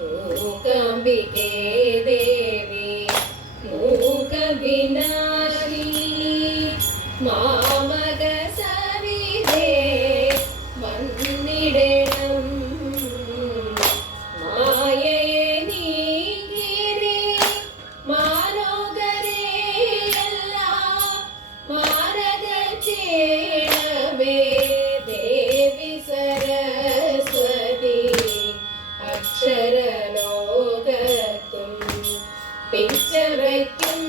ಮೂಕಾಂಬಿಕೆ ದೇವಿ ಮೂಕ ವಿನಾಶಿನಿ ಮಾ പിച്ചവയ്ക്കും